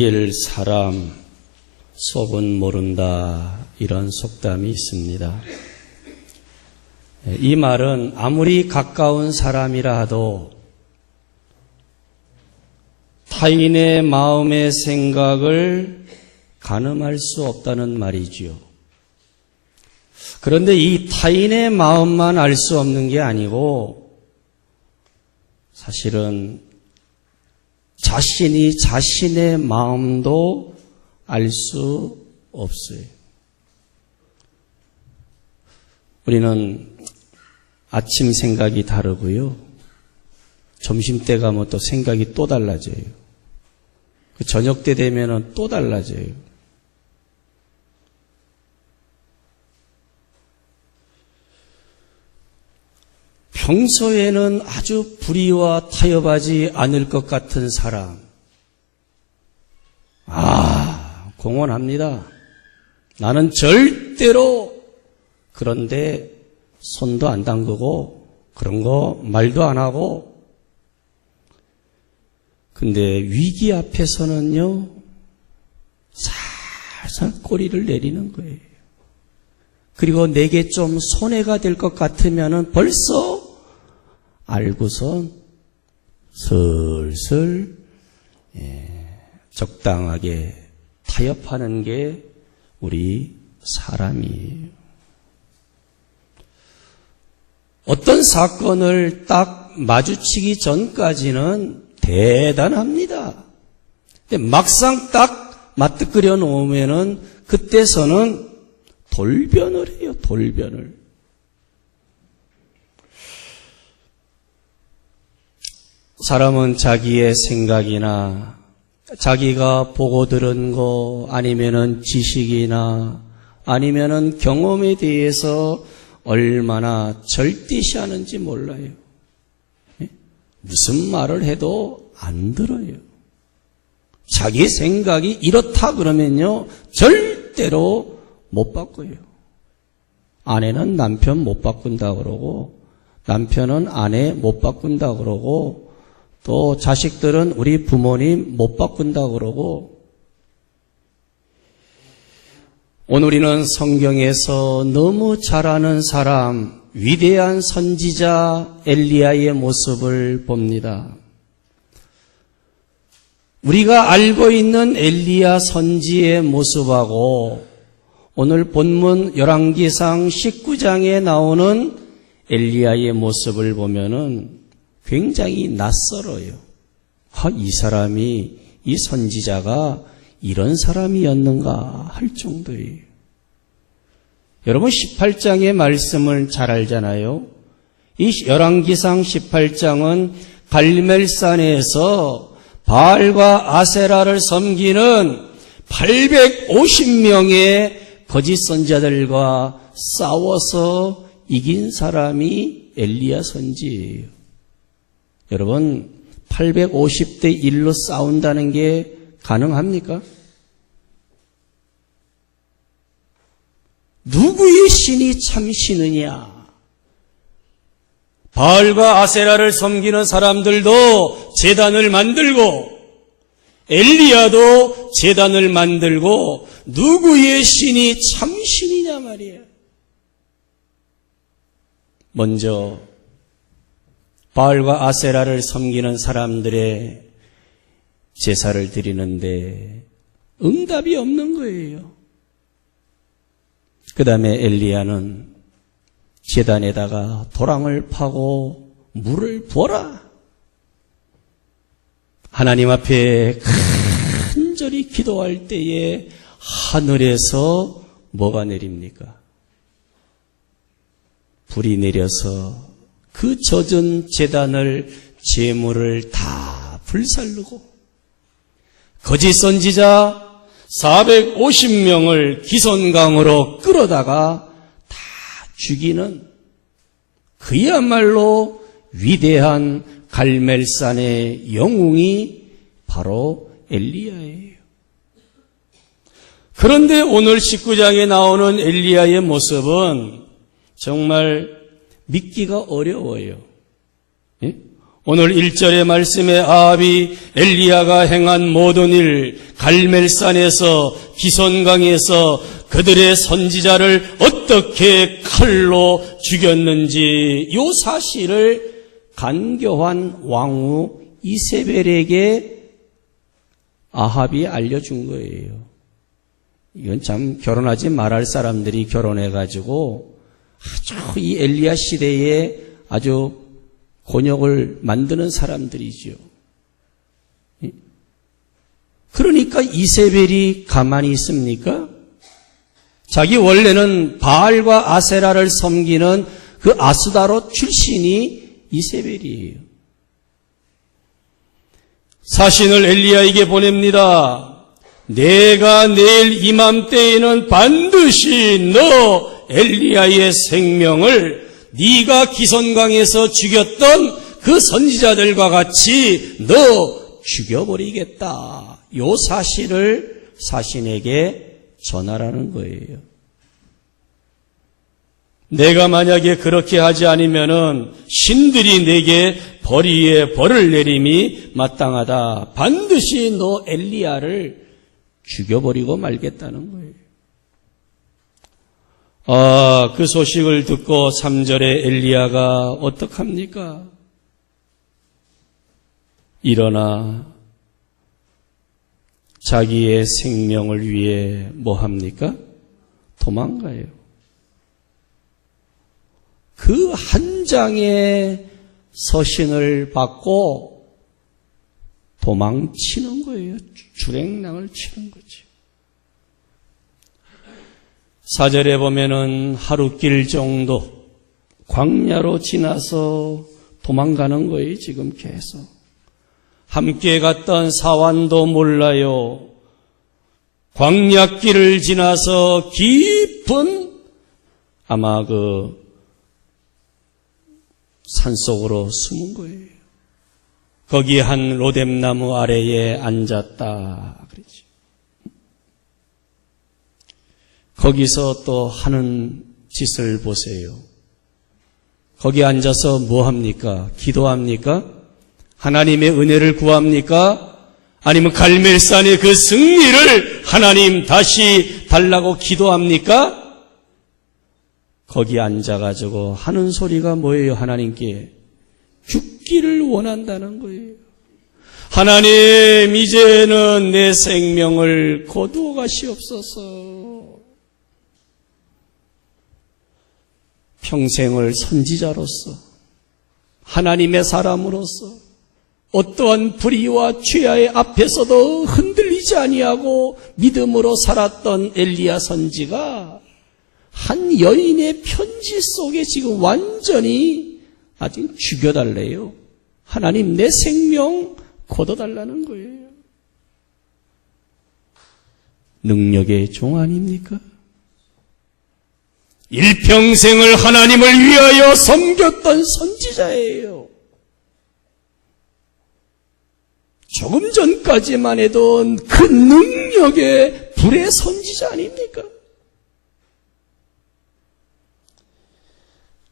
일 사람 속은 모른다, 이런 속담이 있습니다. 이 말은 아무리 가까운 사람이라 하도 타인의 마음의 생각을 가늠할 수 없다는 말이지요. 그런데 이 타인의 마음만 알 수 없는 게 아니고 사실은 자신이 자신의 마음도 알 수 없어요. 우리는 아침 생각이 다르고요. 점심때 가면 또 생각이 또 달라져요. 저녁 때 되면 또 달라져요. 평소에는 아주 불의와 타협하지 않을 것 같은 사람, 공언합니다. 나는 절대로 그런데 손도 안 담그고 그런 거 말도 안 하고, 근데 위기 앞에서는요 살살 꼬리를 내리는 거예요. 그리고 내게 좀 손해가 될 것 같으면은 벌써 알고선 슬슬 적당하게 타협하는 게 우리 사람이에요. 어떤 사건을 딱 마주치기 전까지는 대단합니다. 근데 막상 딱 맞닥뜨려 놓으면은 그때서는 돌변을 해요, 돌변을. 사람은 자기의 생각이나 자기가 보고 들은 거 아니면은 지식이나 아니면은 경험에 대해서 얼마나 절대시하는지 몰라요. 무슨 말을 해도 안 들어요. 자기 생각이 이렇다 그러면요 절대로 못 바꿔요. 아내는 남편 못 바꾼다 그러고, 남편은 아내 못 바꾼다 그러고, 또 자식들은 우리 부모님 못 바꾼다 그러고. 오늘 우리는 성경에서 너무 잘 아는 사람, 위대한 선지자 엘리야의 모습을 봅니다. 우리가 알고 있는 엘리야 선지의 모습하고 오늘 본문 열왕기상 19장에 나오는 엘리야의 모습을 보면은 굉장히 낯설어요. 이 사람이, 이 선지자가 이런 사람이었는가 할 정도예요. 여러분 18장의 말씀을 잘 알잖아요. 이 열왕기상 18장은 갈멜산에서 바알과 아세라를 섬기는 850명의 거짓 선지자들과 싸워서 이긴 사람이 엘리야 선지예요. 여러분 850대 1로 싸운다는 게 가능합니까? 누구의 신이 참 신이냐? 바알과 아세라를 섬기는 사람들도 제단을 만들고 엘리야도 제단을 만들고 누구의 신이 참 신이냐 말이에요. 먼저 바알과 아세라를 섬기는 사람들의 제사를 드리는데 응답이 없는 거예요. 그 다음에 엘리야는 제단에다가 도랑을 파고 물을 부어라. 하나님 앞에 간절히 기도할 때에 하늘에서 뭐가 내립니까? 불이 내려서 그 젖은 제단을, 제물을 다 불살르고 거짓 선지자 450명을 기손강으로 끌어다가 다 죽이는 그야말로 위대한 갈멜산의 영웅이 바로 엘리야예요. 그런데 오늘 19장에 나오는 엘리야의 모습은 정말 믿기가 어려워요. 오늘 1절의 말씀에 아합이 엘리야가 행한 모든 일, 갈멜산에서 기손강에서 그들의 선지자를 어떻게 칼로 죽였는지 이 사실을 간교한 왕후 이세벨에게 아합이 알려준 거예요. 이건 참 결혼하지 말할 사람들이 결혼해가지고 아주 이 엘리야 시대에 아주 곤욕을 만드는 사람들이죠. 그러니까 이세벨이 가만히 있습니까? 자기 원래는 바알과 아세라를 섬기는 그 아스다롯 출신이 이세벨이에요. 사신을 엘리야에게 보냅니다. 내가 내일 이맘때에는 반드시 너 엘리야의 생명을 네가 기손강에서 죽였던 그 선지자들과 같이 너 죽여버리겠다. 요 사실을 사신에게 전하라는 거예요. 내가 만약에 그렇게 하지 않으면은 신들이 내게 벌 위에 벌을 내림이 마땅하다. 반드시 너 엘리야를 죽여버리고 말겠다는 거예요. 그 소식을 듣고 3절에 엘리야가 어떡합니까? 일어나 자기의 생명을 위해 뭐 합니까? 도망가요. 그 한 장의 서신을 받고 도망치는 거예요. 주랭랑을 치는 거죠. 4절에 보면은 하루길 정도 광야로 지나서 도망가는 거예요. 지금 계속. 함께 갔던 사환도 몰라요. 광야길을 지나서 깊은 아마 그 산속으로 숨은 거예요. 거기 한 로뎀나무 아래에 앉았다 그러지. 거기서 또 하는 짓을 보세요. 거기 앉아서 뭐 합니까? 기도합니까? 하나님의 은혜를 구합니까? 아니면 갈멜산의 그 승리를 하나님 다시 달라고 기도합니까? 거기 앉아가지고 하는 소리가 뭐예요? 하나님께 죽기를 원한다는 거예요. 하나님, 이제는 내 생명을 거두어 가시옵소서. 평생을 선지자로서, 하나님의 사람으로서 어떠한 불의와 죄의 앞에서도 흔들리지 아니하고 믿음으로 살았던 엘리야 선지가 한 여인의 편지 속에 지금 완전히 아직 죽여달래요. 하나님, 내 생명 거둬달라는 거예요. 능력의 종 아닙니까? 일평생을 하나님을 위하여 섬겼던 선지자예요. 조금 전까지만 해도 그 능력의 불의 선지자 아닙니까?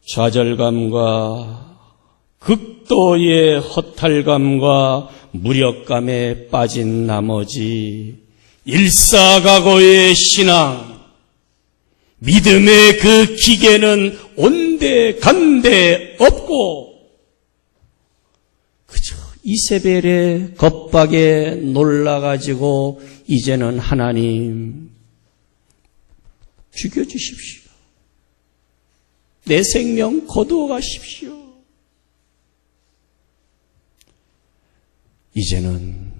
좌절감과 극도의 허탈감과 무력감에 빠진 나머지 일사각오의 신앙, 믿음의 그 기계는 온데간데 없고 그저 이세벨의 겁박에 놀라가지고 이제는 하나님 죽여주십시오. 내 생명 거두어 가십시오. 이제는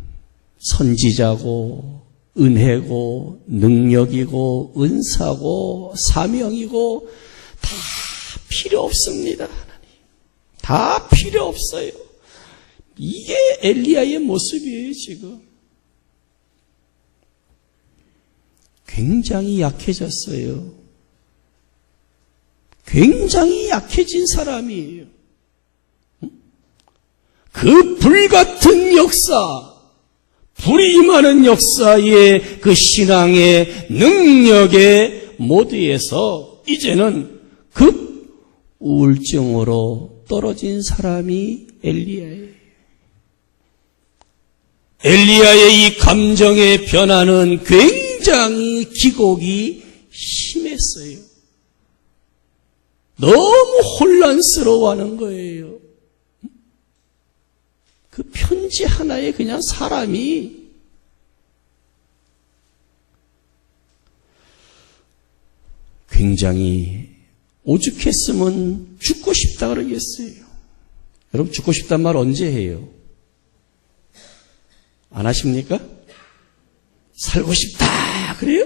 선지자고 은혜고 능력이고 은사고 사명이고 다 필요 없습니다. 하나님. 다 필요 없어요. 이게 엘리야의 모습이에요. 지금 굉장히 약해졌어요. 굉장히 약해진 사람이에요. 그 불같은 역사, 불이 임하는 역사의 그 신앙의 능력의 모두에서 이제는 급 우울증으로 떨어진 사람이 엘리야예요. 엘리야의 이 감정의 변화는 굉장히 기곡이 심했어요. 너무 혼란스러워하는 거예요. 그 편지 하나에 그냥 사람이 굉장히 오죽했으면 죽고 싶다 그러겠어요. 여러분 죽고 싶단 말 언제 해요? 안 하십니까? 살고 싶다 그래요?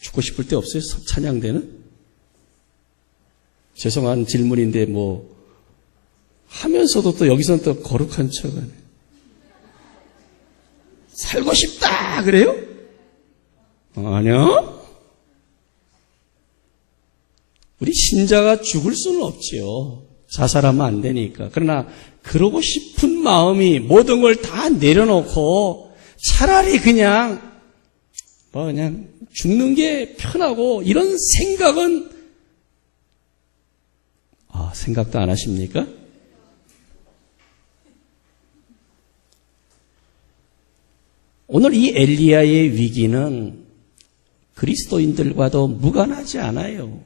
죽고 싶을 때 없어요? 찬양대는? 죄송한 질문인데 뭐 하면서도 또 여기서는 또 거룩한 척하네. 살고 싶다 그래요? 아니요. 우리 신자가 죽을 수는 없지요. 자살하면 안 되니까. 그러나 그러고 싶은 마음이 모든 걸 다 내려놓고 차라리 그냥 죽는 게 편하고 이런 생각은 생각도 안 하십니까? 오늘 이 엘리야의 위기는 그리스도인들과도 무관하지 않아요.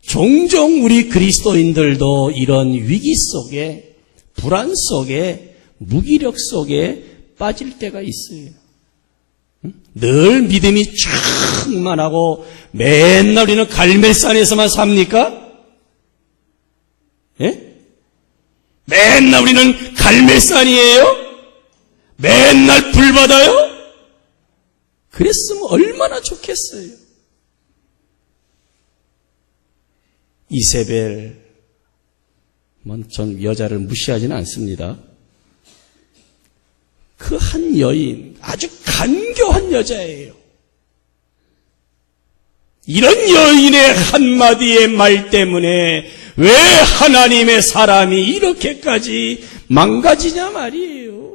종종 우리 그리스도인들도 이런 위기 속에, 불안 속에, 무기력 속에 빠질 때가 있어요. 늘 믿음이 충만하고 맨날 우리는 갈멜산에서만 삽니까? 예? 맨날 우리는 갈멜산이에요? 맨날 불 받아요? 그랬으면 얼마나 좋겠어요. 이세벨, 전 여자를 무시하지는 않습니다. 그 한 여인, 아주 간교한 여자예요. 이런 여인의 한마디의 말 때문에 왜 하나님의 사람이 이렇게까지 망가지냐 말이에요.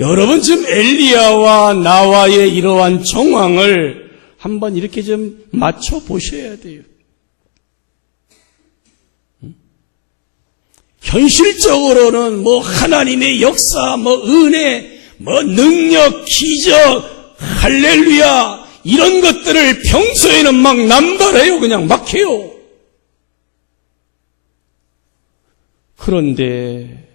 여러분 지금 엘리야와 나와의 이러한 정황을 한번 이렇게 좀 맞춰 보셔야 돼요. 현실적으로는 하나님의 역사, 은혜, 능력, 기적, 할렐루야 이런 것들을 평소에는 막 남발해요. 그냥 막 해요. 그런데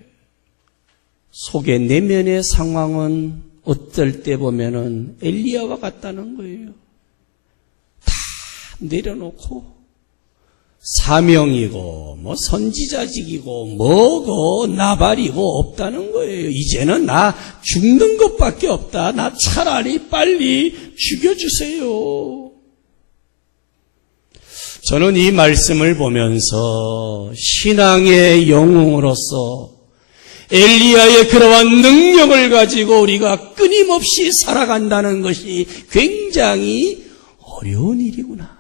속의 내면의 상황은 어떨 때 보면은 엘리야와 같다는 거예요. 다 내려놓고 사명이고 선지자직이고 뭐고 나발이고 없다는 거예요. 이제는 나 죽는 것밖에 없다. 나 차라리 빨리 죽여주세요. 저는 이 말씀을 보면서 신앙의 영웅으로서 엘리야의 그러한 능력을 가지고 우리가 끊임없이 살아간다는 것이 굉장히 어려운 일이구나.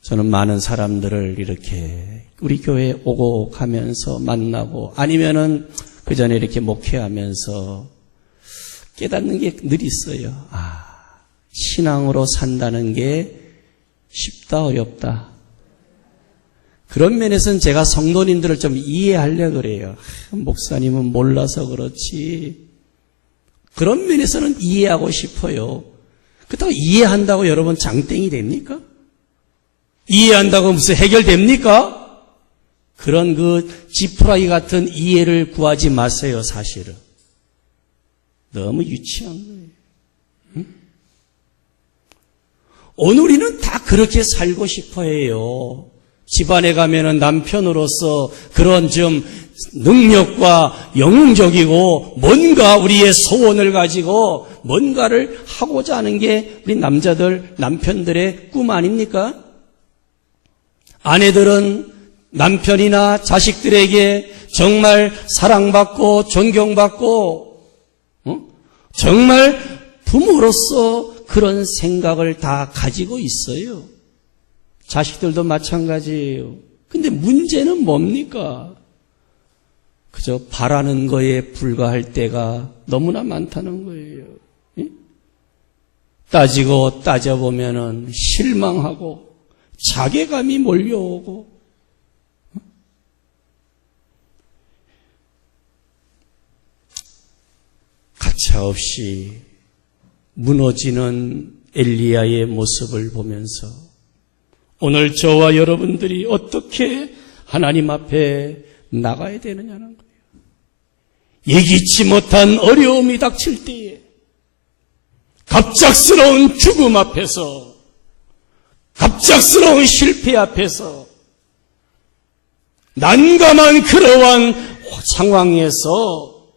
저는 많은 사람들을 이렇게 우리 교회에 오고 가면서 만나고 아니면은 그 전에 이렇게 목회하면서 깨닫는 게 늘 있어요. 신앙으로 산다는 게 쉽다 어렵다. 그런 면에서는 제가 성도님들을 좀 이해하려고 그래요. 목사님은 몰라서 그렇지. 그런 면에서는 이해하고 싶어요. 그렇다고 이해한다고 여러분 장땡이 됩니까? 이해한다고 무슨 해결됩니까? 그런 지푸라기 같은 이해를 구하지 마세요, 사실은. 너무 유치한 거예요. 응? 오늘 우리는 다 그렇게 살고 싶어 해요. 집안에 가면은 남편으로서 그런 좀 능력과 영웅적이고 뭔가 우리의 소원을 가지고 뭔가를 하고자 하는 게 우리 남편들의 꿈 아닙니까? 아내들은 남편이나 자식들에게 정말 사랑받고 존경받고 정말 부모로서 그런 생각을 다 가지고 있어요. 자식들도 마찬가지예요. 근데 문제는 뭡니까? 그저 바라는 거에 불과할 때가 너무나 많다는 거예요. 따지고 따져보면은 실망하고 자괴감이 몰려오고 가차없이 무너지는 엘리야의 모습을 보면서 오늘 저와 여러분들이 어떻게 하나님 앞에 나가야 되느냐는 거예요. 예기치 못한 어려움이 닥칠 때에 갑작스러운 죽음 앞에서 갑작스러운 실패 앞에서 난감한 그러한 상황에서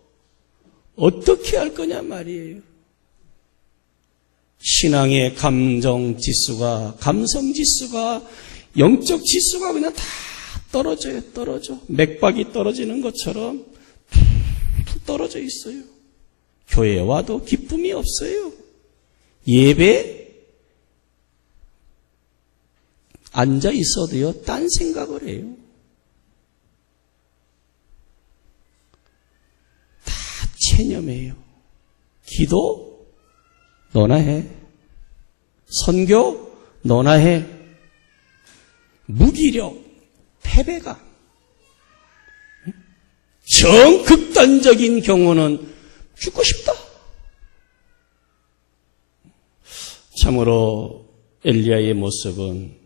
어떻게 할 거냐 말이에요. 신앙의 감성 지수가 영적 지수가 그냥 다 떨어져. 맥박이 떨어지는 것처럼 툭툭 떨어져 있어요. 교회 와도 기쁨이 없어요. 예배 앉아 있어도요, 딴 생각을 해요. 다 체념해요. 기도 너나 해. 선교 너나 해. 무기력, 패배감. 정극단적인 경우는 죽고 싶다. 참으로 엘리야의 모습은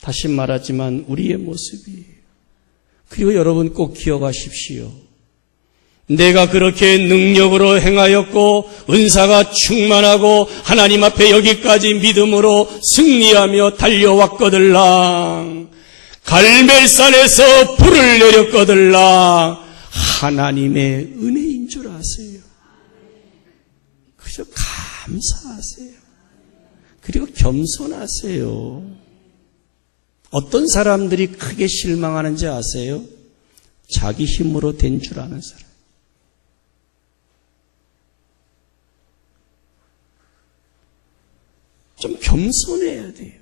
다시 말하지만 우리의 모습이에요. 그리고 여러분 꼭 기억하십시오. 내가 그렇게 능력으로 행하였고 은사가 충만하고 하나님 앞에 여기까지 믿음으로 승리하며 달려왔거들랑 갈멜산에서 불을 내렸거들랑 하나님의 은혜인 줄 아세요. 그저 감사하세요. 그리고 겸손하세요. 어떤 사람들이 크게 실망하는지 아세요? 자기 힘으로 된 줄 아는 사람. 좀 겸손해야 돼요.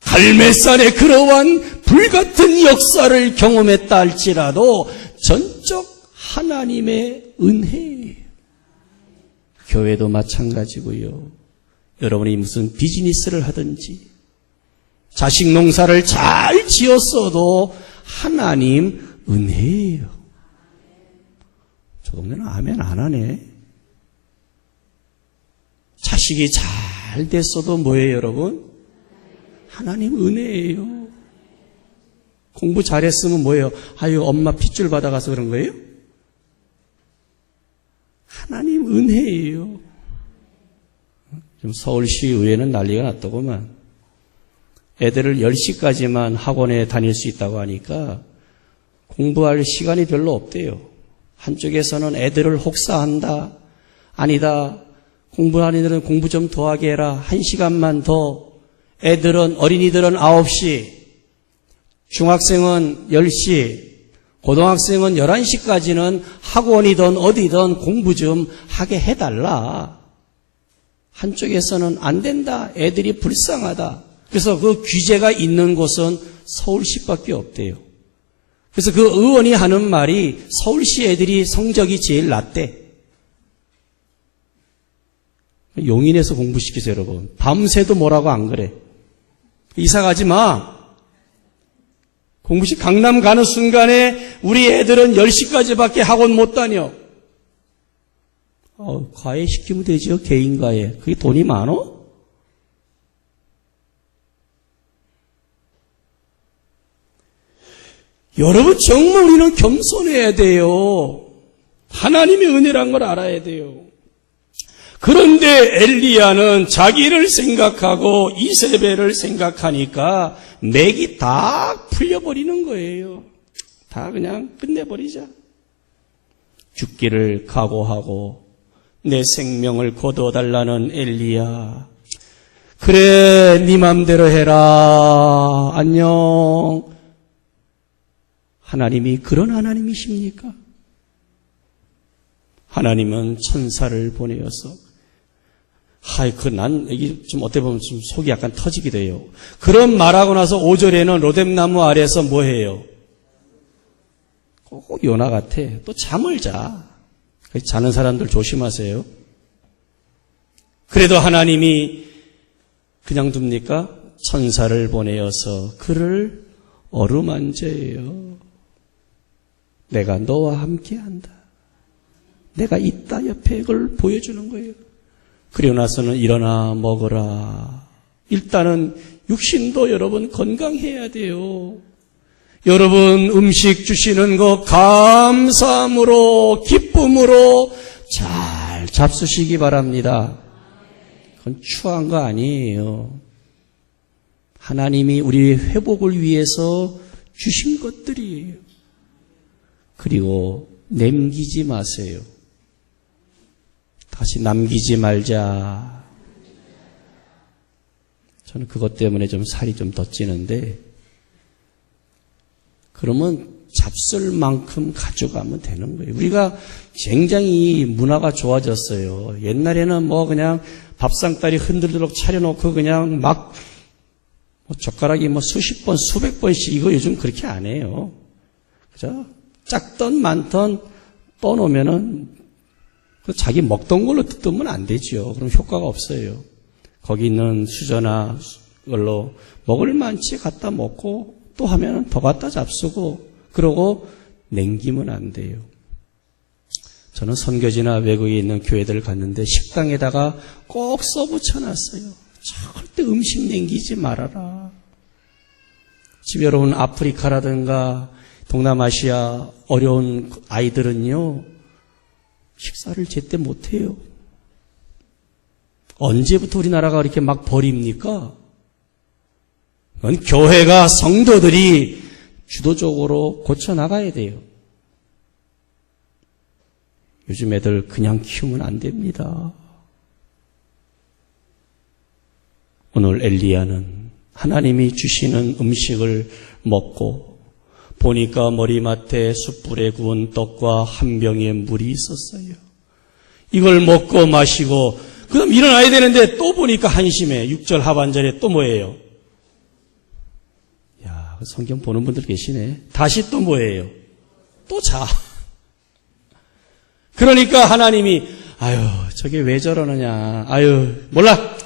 갈멜산의 그러한 불같은 역사를 경험했다 할지라도 전적 하나님의 은혜예요. 교회도 마찬가지고요. 여러분이 무슨 비즈니스를 하든지 자식 농사를 잘 지었어도 하나님 은혜예요. 저 동네는 아멘 안 하네. 자식이 잘 됐어도 뭐예요, 여러분? 하나님 은혜예요. 공부 잘했으면 뭐예요? 아유, 엄마 핏줄 받아가서 그런 거예요? 하나님 은혜예요. 지금 서울시 의회는 난리가 났더구만. 애들을 10시까지만 학원에 다닐 수 있다고 하니까 공부할 시간이 별로 없대요. 한쪽에서는 애들을 혹사한다. 아니다. 공부하는 애들은 공부 좀 더 하게 해라. 1시간만 더. 어린이들은 9시. 중학생은 10시. 고등학생은 11시까지는 학원이든 어디든 공부 좀 하게 해달라. 한쪽에서는 안 된다. 애들이 불쌍하다. 그래서 그 규제가 있는 곳은 서울시밖에 없대요. 그래서 그 의원이 하는 말이 서울시 애들이 성적이 제일 낮대. 용인에서 공부시키세요, 여러분. 밤새도 뭐라고 안 그래. 이사 가지 마. 강남 가는 순간에 우리 애들은 10시까지밖에 학원 못 다녀. 과외시키면 되죠, 개인 과외. 그게 돈이 많어? 여러분 정말 우리는 겸손해야 돼요. 하나님의 은혜란 걸 알아야 돼요. 그런데 엘리야는 자기를 생각하고 이세벨을 생각하니까 맥이 다 풀려버리는 거예요. 다 그냥 끝내버리자. 죽기를 각오하고 내 생명을 거둬달라는 엘리야. 그래, 네 맘대로 해라. 안녕. 하나님이 그런 하나님이십니까? 하나님은 천사를 보내어서 난 이게 좀 어떻게 보면 좀 속이 약간 터지기도 해요. 그런 말하고 나서 5절에는 로뎀나무 아래에서 뭐 해요? 꼭 요나 같아. 또 잠을 자. 자는 사람들 조심하세요. 그래도 하나님이 그냥 둡니까? 천사를 보내어서 그를 어루만져요. 내가 너와 함께한다. 내가 있다 옆에 그걸 보여주는 거예요. 그리고 나서는 일어나 먹어라. 일단은 육신도 여러분 건강해야 돼요. 여러분 음식 주시는 거 감사함으로 기쁨으로 잘 잡수시기 바랍니다. 그건 추한 거 아니에요. 하나님이 우리 회복을 위해서 주신 것들이에요. 그리고 남기지 마세요. 다시 남기지 말자. 저는 그것 때문에 좀 살이 좀 더 찌는데, 그러면 잡술 만큼 가져가면 되는 거예요. 우리가 굉장히 문화가 좋아졌어요. 옛날에는 뭐 그냥 밥상다리 흔들도록 차려놓고 그냥 막 젓가락이 뭐 수십 번, 수백 번씩, 이거 요즘 그렇게 안 해요. 그죠? 작던 많던 떠놓으면은 자기 먹던 걸로 뜯으면 안 되죠. 그럼 효과가 없어요. 거기 있는 수저나 걸로 먹을 만치 갖다 먹고 또 하면은 더 갖다 잡수고, 그러고 남기면 안 돼요. 저는 선교지나 외국에 있는 교회들 갔는데 식당에다가 꼭 써붙여놨어요. 절대 음식 남기지 말아라. 지금 여러분 아프리카라든가 동남아시아 어려운 아이들은요, 식사를 제때 못해요. 언제부터 우리나라가 이렇게 막 버립니까? 그건 교회가, 성도들이 주도적으로 고쳐나가야 돼요. 요즘 애들 그냥 키우면 안 됩니다. 오늘 엘리야는 하나님이 주시는 음식을 먹고 보니까 머리맡에 숯불에 구운 떡과 한 병의 물이 있었어요. 이걸 먹고 마시고 그럼 일어나야 되는데 또 보니까 한심해. 6절 하반절에 또 뭐예요? 야, 성경 보는 분들 계시네. 다시 또 뭐예요? 또 자. 그러니까 하나님이 아유, 저게 왜 저러느냐. 아유, 몰라.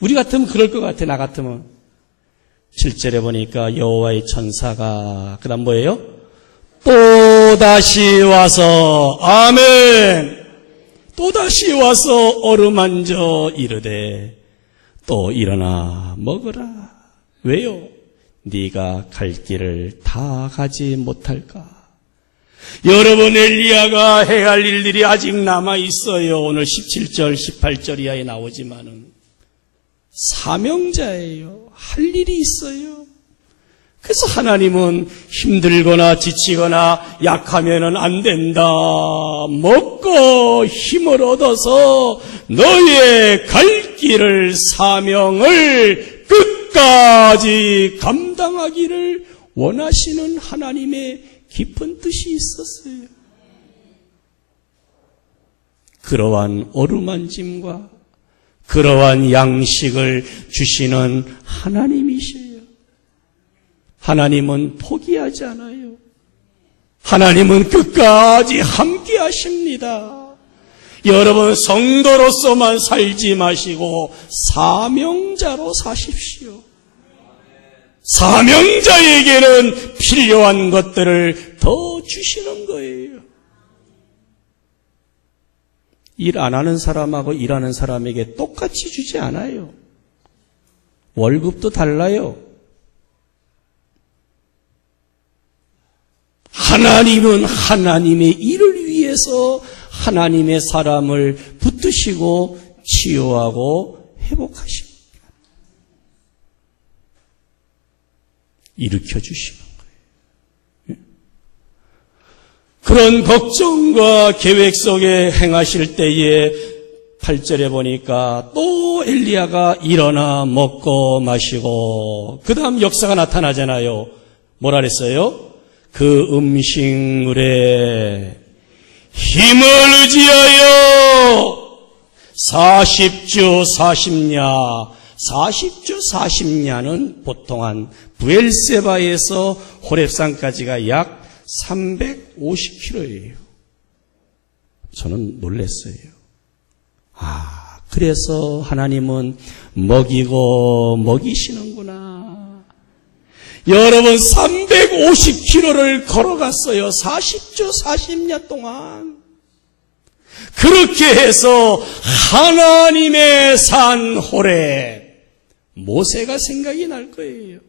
우리 같으면 그럴 것 같아. 나 같으면. 7절에 보니까 여호와의 천사가 그다음 뭐예요? 또다시 와서 아멘. 또다시 와서 어루만져 이르되 또 일어나 먹으라. 왜요? 네가 갈 길을 다 가지 못할까? 여러분, 엘리야가 해야 할 일들이 아직 남아 있어요. 오늘 17절 18절 이하에 나오지만은 사명자예요. 할 일이 있어요. 그래서 하나님은 힘들거나 지치거나 약하면은 안 된다. 먹고 힘을 얻어서 너의 갈 길을, 사명을 끝까지 감당하기를 원하시는 하나님의 깊은 뜻이 있었어요. 그러한 어루만짐과 그러한 양식을 주시는 하나님이셔요. 하나님은 포기하지 않아요. 하나님은 끝까지 함께 하십니다. 여러분, 성도로서만 살지 마시고 사명자로 사십시오. 사명자에게는 필요한 것들을 더 주시는 거예요. 일 안 하는 사람하고 일하는 사람에게 똑같이 주지 않아요. 월급도 달라요. 하나님은 하나님의 일을 위해서 하나님의 사람을 붙드시고 치유하고 회복하십니다. 일으켜 주시는 거예요. 그런 걱정과 계획 속에 행하실 때에 8절에 보니까 또 엘리야가 일어나 먹고 마시고 그 다음 역사가 나타나잖아요. 뭐라 그랬어요? 그 음식물에 힘을 의지하여 40주 40냐, 40주 40냐는 보통 한 부엘세바에서 호렙산까지가 약 350km예요. 저는 놀랐어요. 그래서 하나님은 먹이고 먹이시는구나. 여러분 350km를 걸어갔어요. 40주 40년 동안. 그렇게 해서 하나님의 산 호렙, 모세가 생각이 날 거예요.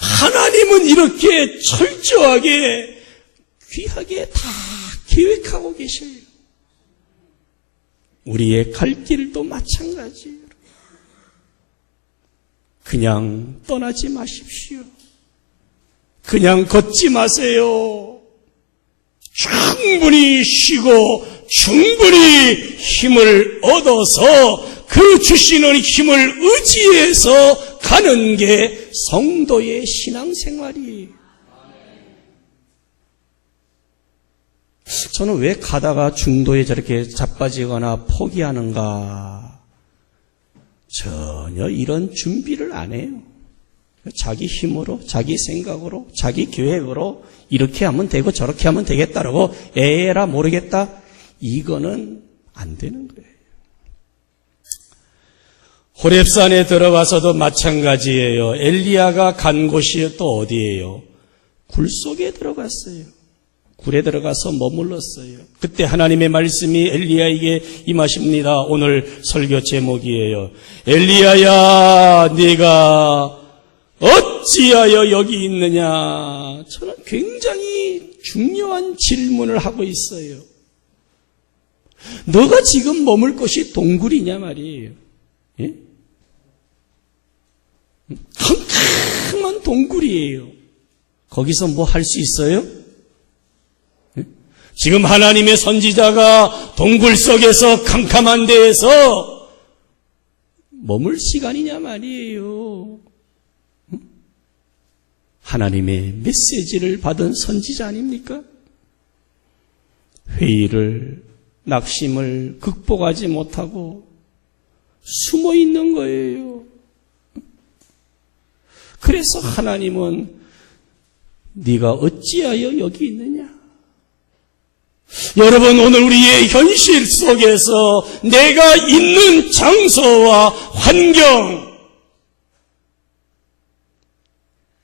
하나님은 이렇게 철저하게 귀하게 다 계획하고 계셔요. 우리의 갈 길도 마찬가지예요. 그냥 떠나지 마십시오. 그냥 걷지 마세요. 충분히 쉬고 충분히 힘을 얻어서 그 주시는 힘을 의지해서 가는 게 성도의 신앙생활이에요. 저는 왜 가다가 중도에 저렇게 자빠지거나 포기하는가? 전혀 이런 준비를 안 해요. 자기 힘으로, 자기 생각으로, 자기 계획으로 이렇게 하면 되고 저렇게 하면 되겠다라고 에라 모르겠다. 이거는 안 되는 거예요. 호렙산에 들어가서도 마찬가지예요. 엘리야가 간 곳이 또 어디예요? 굴 속에 들어갔어요. 굴에 들어가서 머물렀어요. 그때 하나님의 말씀이 엘리야에게 임하십니다. 오늘 설교 제목이에요. 엘리야야, 네가 어찌하여 여기 있느냐? 저는 굉장히 중요한 질문을 하고 있어요. 너가 지금 머물 곳이 동굴이냐 말이에요. 예? 캄캄한 동굴이에요. 거기서 뭐 할 수 있어요? 예? 지금 하나님의 선지자가 동굴 속에서 캄캄한 데에서 머물 시간이냐 말이에요. 하나님의 메시지를 받은 선지자 아닙니까? 회의를, 낙심을 극복하지 못하고 숨어 있는 거예요. 그래서 하나님은 네가 어찌하여 여기 있느냐? 여러분, 오늘 우리의 현실 속에서 내가 있는 장소와 환경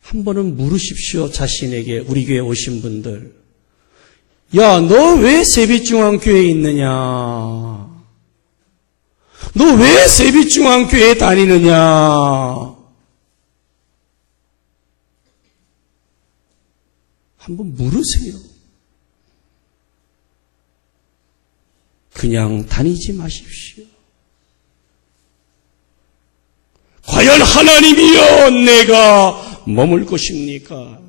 한 번은 물으십시오. 자신에게. 우리 교회 오신 분들, 야, 너 왜 세빛중앙교회에 있느냐? 너 왜 세빛중앙교회에 다니느냐? 한번 물으세요. 그냥 다니지 마십시오. 과연 하나님이여 내가 머물 것입니까?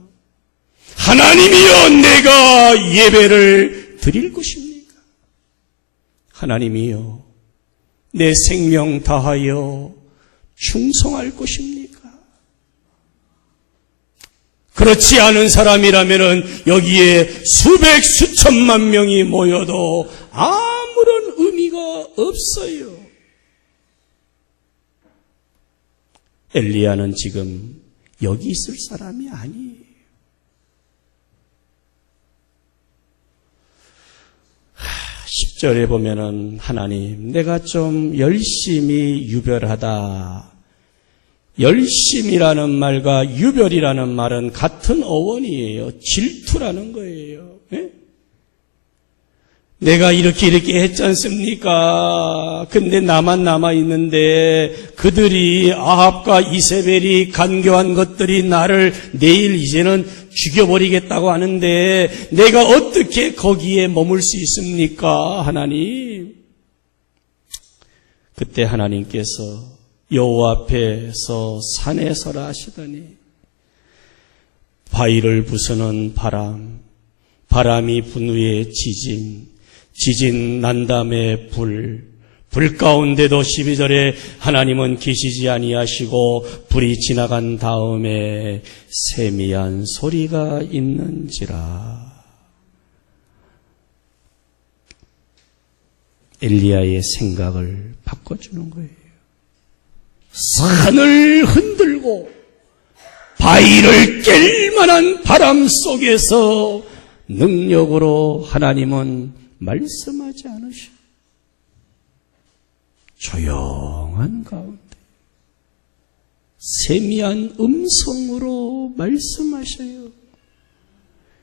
하나님이여 내가 예배를 드릴 것입니까? 하나님이여 내 생명 다하여 충성할 것입니까? 그렇지 않은 사람이라면 여기에 수백 수천만 명이 모여도 아무런 의미가 없어요. 엘리야는 지금 여기 있을 사람이 아니에요. 10절에 보면은 하나님, 내가 좀 열심히 유별하다. 열심이라는 말과 유별이라는 말은 같은 어원이에요. 질투라는 거예요. 예? 내가 이렇게 했지 않습니까? 근데 나만 남아있는데 그들이 아합과 이세벨이 간교한 것들이 나를 내일 이제는 죽여버리겠다고 하는데 내가 어떻게 거기에 머물 수 있습니까? 하나님. 그때 하나님께서 여호와 앞에서 산에 서라 하시더니 바위를 부수는 바람, 바람이 분 후에 지진, 지진 난 다음에 불 가운데도 12절에 하나님은 계시지 아니하시고 불이 지나간 다음에 세미한 소리가 있는지라. 엘리야의 생각을 바꿔주는 거예요. 산을 흔들고 바위를 깰 만한 바람 속에서 능력으로 하나님은 말씀하지 않으셔. 조용한 가운데 세미한 음성으로 말씀하셔요.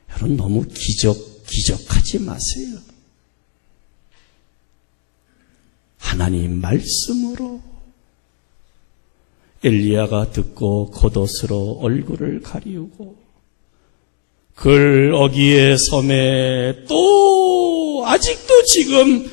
여러분 너무 기적하지 마세요. 하나님 말씀으로 엘리야가 듣고 겉옷으로 얼굴을 가리우고 글 어기의 섬에 또 아직도 지금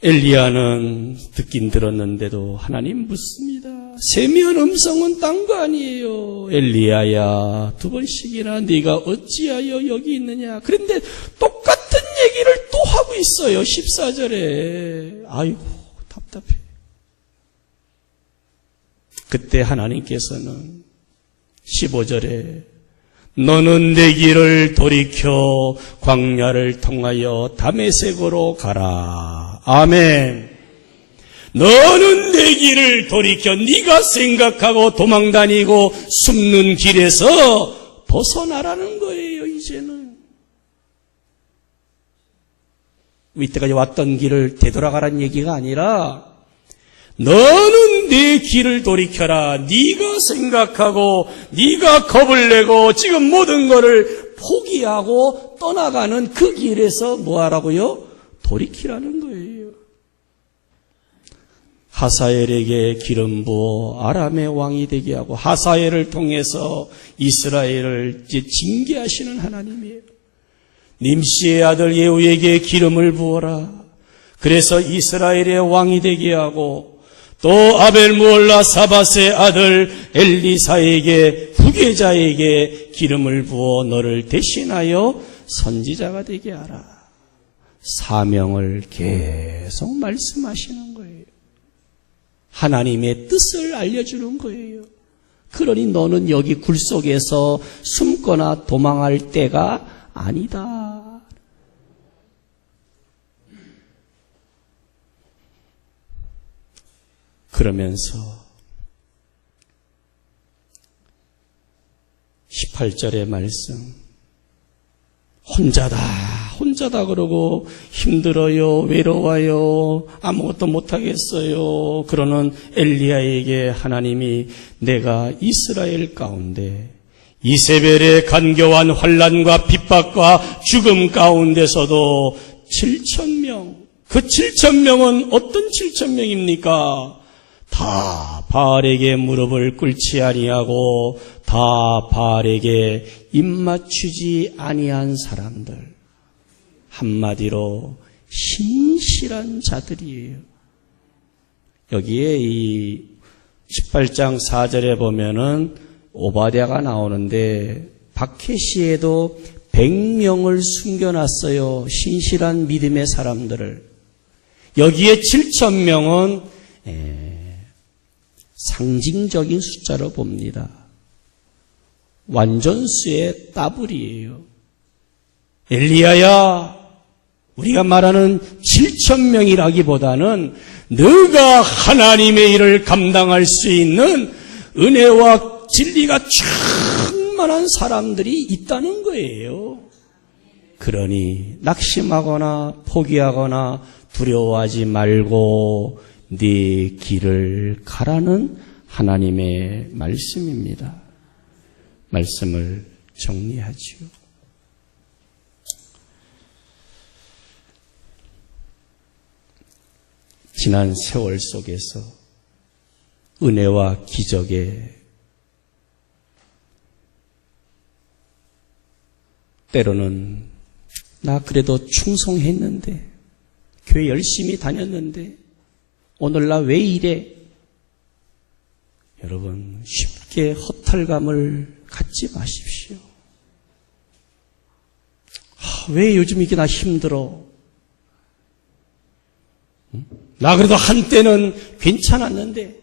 엘리야는 듣긴 들었는데도 하나님 묻습니다. 세미한 음성은 딴 거 아니에요. 엘리야야, 2번씩이나 네가 어찌하여 여기 있느냐. 그런데 똑같은 얘기를 또 하고 있어요. 14절에. 아이고 답답해. 그때 하나님께서는 15절에 너는 내 길을 돌이켜 광야를 통하여 다메섹으로 가라. 아멘. 너는 내 길을 돌이켜 네가 생각하고 도망다니고 숨는 길에서 벗어나라는 거예요. 이제는 이때까지 왔던 길을 되돌아가라는 얘기가 아니라 너는 내 길을 돌이켜라. 네가 생각하고 네가 겁을 내고 지금 모든 것을 포기하고 떠나가는 그 길에서 뭐 하라고요? 돌이키라는 거예요. 하사엘에게 기름 부어 아람의 왕이 되게 하고 하사엘을 통해서 이스라엘을 이제 징계하시는 하나님이에요. 님시의 아들 예후에게 기름을 부어라. 그래서 이스라엘의 왕이 되게 하고 또 아벨무올라 사밧의 아들 엘리사에게 후계자에게 기름을 부어 너를 대신하여 선지자가 되게 하라. 사명을 계속 말씀하시는 거예요. 하나님의 뜻을 알려주는 거예요. 그러니 너는 여기 굴 속에서 숨거나 도망할 때가 아니다. 그러면서 18절의 말씀, 혼자다 그러고 힘들어요, 외로워요, 아무것도 못하겠어요. 그러는 엘리야에게 하나님이 내가 이스라엘 가운데 이세벨의 간교한 환난과 핍박과 죽음 가운데서도 7,000명, 그 7,000명은 어떤 7,000명입니까? 다 바알에게 무릎을 꿇지 아니하고 다 바알에게 입맞추지 아니한 사람들, 한마디로 신실한 자들이에요. 여기에 이 18장 4절에 보면은 오바댜가 나오는데 박해시에도 100명을 숨겨놨어요. 신실한 믿음의 사람들을. 여기에 7,000명은 상징적인 숫자로 봅니다. 완전수의 따블이에요. 엘리야야, 우리가 말하는 7,000명이라기보다는 너가 하나님의 일을 감당할 수 있는 은혜와 진리가 충만한 사람들이 있다는 거예요. 그러니 낙심하거나 포기하거나 두려워하지 말고 네 길을 가라는 하나님의 말씀입니다. 말씀을 정리하지요. 지난 세월 속에서 은혜와 기적에 때로는 나 그래도 충성했는데, 교회 열심히 다녔는데 오늘 나 왜 이래? 여러분 쉽게 허탈감을 갖지 마십시오. 왜 요즘 이게 나 힘들어? 나 그래도 한때는 괜찮았는데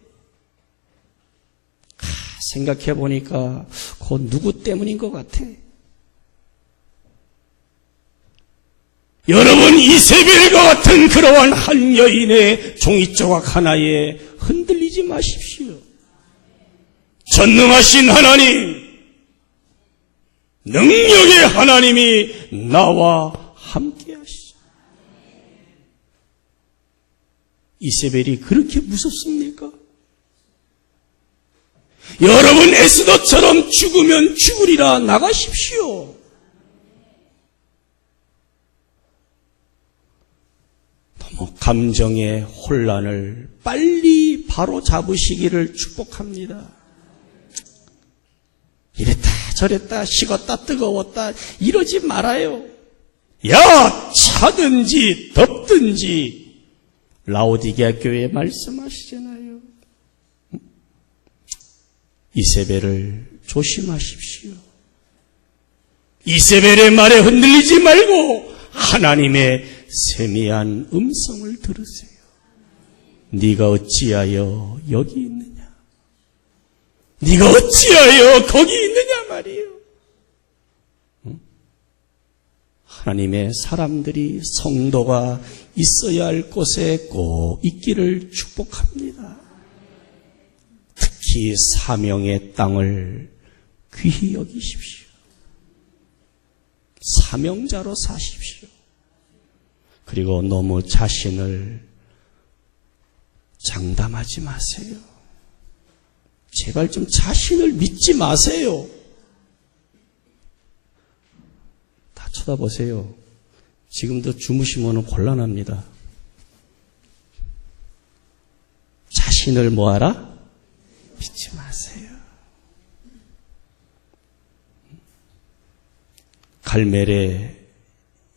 생각해 보니까 그건 누구 때문인 것 같아. 여러분 이세벨과 같은 그러한 한 여인의 종이조각 하나에 흔들리지 마십시오. 전능하신 하나님, 능력의 하나님이 나와 함께 하시죠. 이세벨이 그렇게 무섭습니까? 여러분 에스더처럼 죽으면 죽으리라 나가십시오. 너무 감정의 혼란을 빨리 바로 잡으시기를 축복합니다. 이랬다 저랬다 식었다 뜨거웠다 이러지 말아요. 야 차든지 덥든지 라오디게아 교회에 말씀하시잖아요. 이세벨을 조심하십시오. 이세벨의 말에 흔들리지 말고 하나님의 세미한 음성을 들으세요. 네가 어찌하여 여기 있느냐? 네가 어찌하여 거기 있느냐 말이에요. 하나님의 사람들이 성도가 있어야 할 곳에 꼭 있기를 축복합니다. 특히 사명의 땅을 귀히 여기십시오. 사명자로 사십시오. 그리고 너무 자신을 장담하지 마세요. 제발 좀 자신을 믿지 마세요. 다 쳐다보세요. 지금도 주무시면 곤란합니다. 자신을 뭐하라? 믿지 마세요. 갈멜의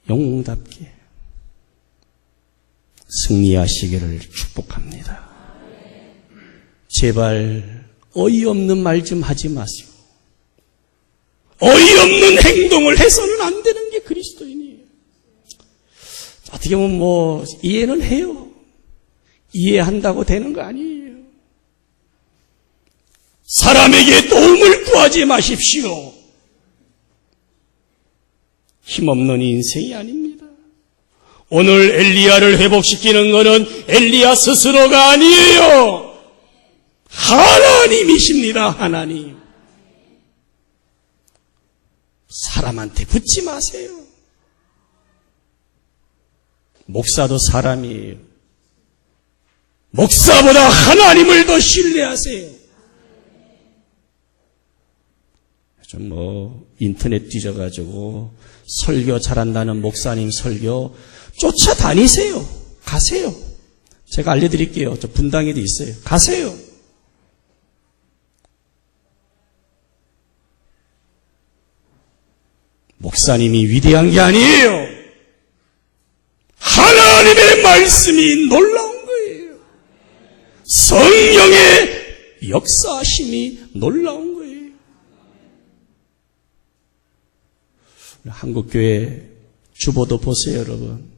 영웅답게 승리하시기를 축복합니다. 제발 어이없는 말 좀 하지 마세요. 어이없는 행동을 해서는 안 되는 게 그리스도인이에요. 어떻게 보면 이해는 해요. 이해한다고 되는 거 아니에요. 사람에게 도움을 구하지 마십시오. 힘없는 인생이 아닙니다. 오늘 엘리야를 회복시키는 것은 엘리야 스스로가 아니에요. 하나님이십니다. 하나님. 사람한테 붙지 마세요. 목사도 사람이에요. 목사보다 하나님을 더 신뢰하세요. 좀 인터넷 뒤져가지고 설교 잘한다는 목사님 설교 쫓아다니세요. 가세요. 제가 알려드릴게요. 저 분당에도 있어요. 가세요. 목사님이 위대한 게 아니에요. 하나님의 말씀이 놀라운 거예요. 성령의 역사하심이 놀라운 거예요. 한국교회 주보도 보세요, 여러분.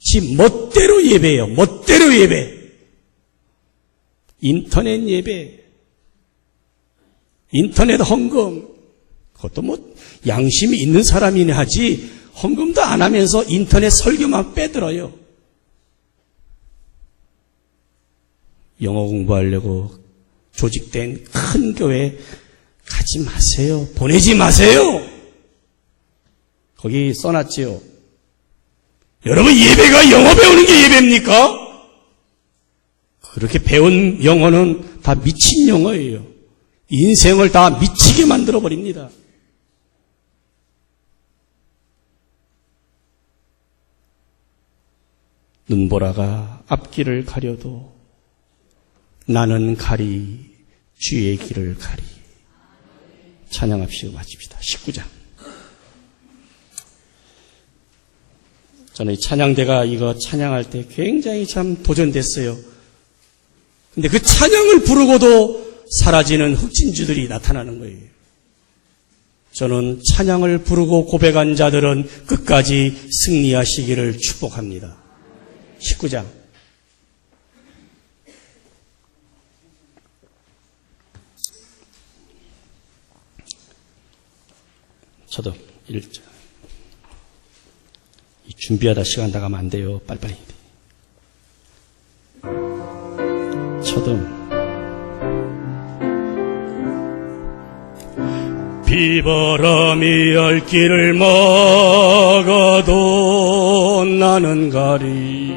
지 멋대로 예배예요. 멋대로 예배. 인터넷 예배. 인터넷 헌금. 그것도 양심이 있는 사람이나 하지 헌금도 안 하면서 인터넷 설교만 빼들어요. 영어 공부하려고 조직된 큰 교회 가지 마세요. 보내지 마세요. 거기 써놨지요. 여러분 예배가 영어 배우는 게 예배입니까? 그렇게 배운 영어는 다 미친 영어예요. 인생을 다 미치게 만들어버립니다. 눈보라가 앞길을 가려도 나는 가리 주의 길을 가리. 찬양합시고 마칩시다. 19장. 저는 이 찬양대가 이거 찬양할 때 굉장히 참 도전됐어요. 근데 그 찬양을 부르고도 사라지는 흑진주들이 나타나는 거예요. 저는 찬양을 부르고 고백한 자들은 끝까지 승리하시기를 축복합니다. 19장. 저도 1절. 준비하다 시간 나가면 안 돼요. 빨리빨리. 저도 비바람이 알 길을 막아도 나는 가리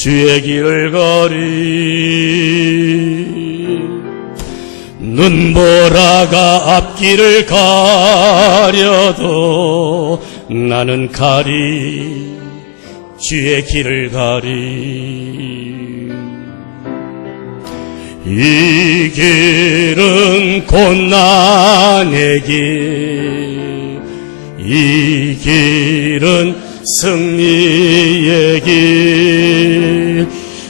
주의 길을 가리. 눈보라가 앞길을 가려도 나는 가리. 주의 길을 가리. 이 길은 고난의 길, 이 길은 승리의 길,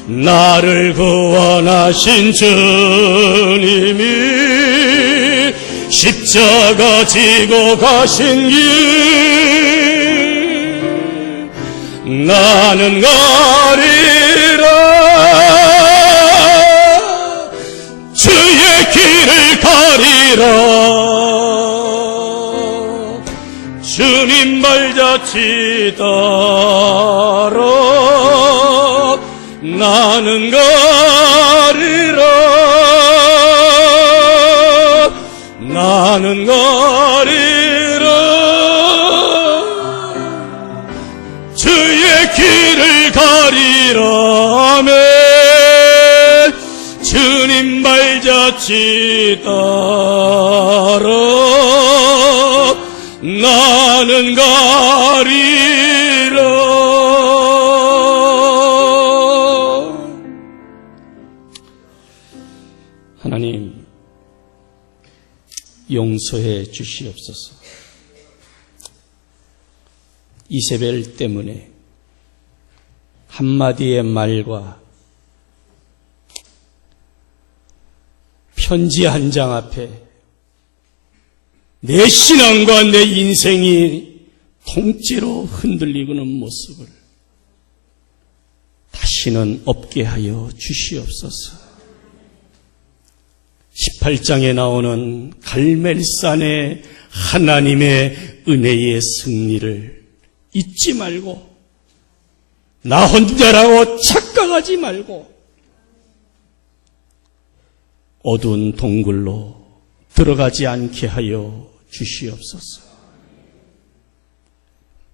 나를 구원하신 주님이 십자가 지고 가신 길, 나는 가리라. 주의 길을 가리라. 주님 발자취 따라 나는 가리라. 나는 가리라. 주의 길을 가리라. 아멘. 주님 발자취 따라 나는 가리라. 하나님, 용서해 주시옵소서. 이세벨 때문에 한마디의 말과 편지 한 장 앞에 내 신앙과 내 인생이 통째로 흔들리고는 모습을 다시는 없게 하여 주시옵소서. 18장에 나오는 갈멜산의 하나님의 은혜의 승리를 잊지 말고, 나 혼자라고 착각하지 말고 어두운 동굴로 들어가지 않게 하여 주시옵소서.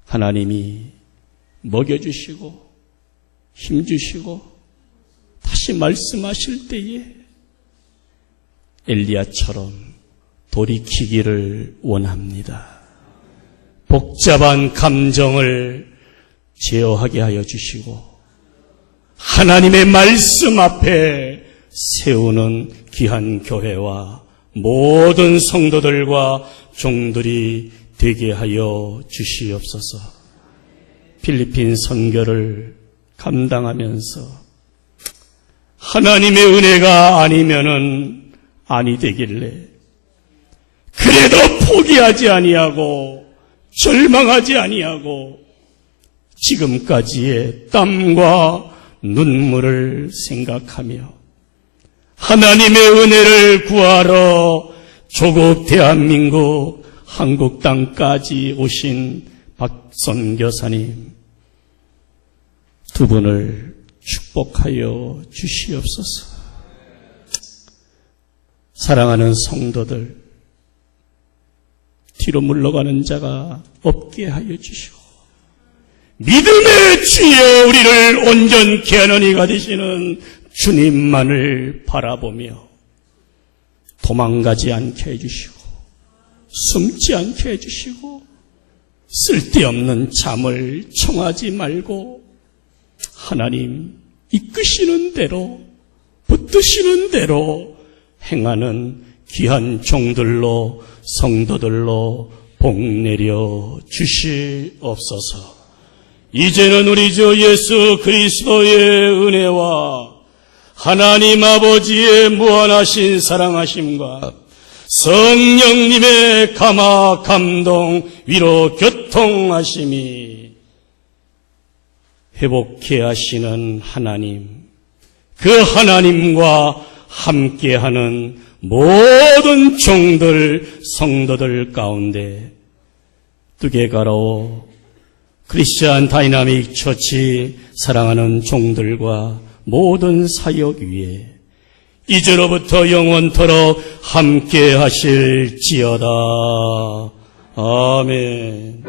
하나님이 먹여주시고 힘주시고 다시 말씀하실 때에 엘리야처럼 돌이키기를 원합니다. 복잡한 감정을 제어하게 하여 주시고 하나님의 말씀 앞에 세우는 귀한 교회와 모든 성도들과 종들이 되게 하여 주시옵소서. 필리핀 선교를 감당하면서 하나님의 은혜가 아니면은 아니 되길래 그래도 포기하지 아니하고 절망하지 아니하고 지금까지의 땀과 눈물을 생각하며 하나님의 은혜를 구하러 조국 대한민국 한국 땅까지 오신 박선교사님 두 분을 축복하여 주시옵소서. 사랑하는 성도들, 뒤로 물러가는 자가 없게 하여 주시고 믿음의 주여 우리를 온전케 하는 이가 되시는 주님만을 바라보며 도망가지 않게 해주시고 숨지 않게 해주시고 쓸데없는 잠을 청하지 말고 하나님 이끄시는 대로 붙드시는 대로 행하는 귀한 종들로 성도들로 복내려 주시옵소서. 이제는 우리 주 예수 그리스도의 은혜와 하나님 아버지의 무한하신 사랑하심과 성령님의 감화 감동 위로 교통하심이 회복케 하시는 하나님, 그 하나님과 함께하는 모든 종들 성도들 가운데 두개가로 크리스천 다이나믹 처치 사랑하는 종들과 모든 사역 위에 이제로부터 영원토록 함께 하실지어다. 아멘.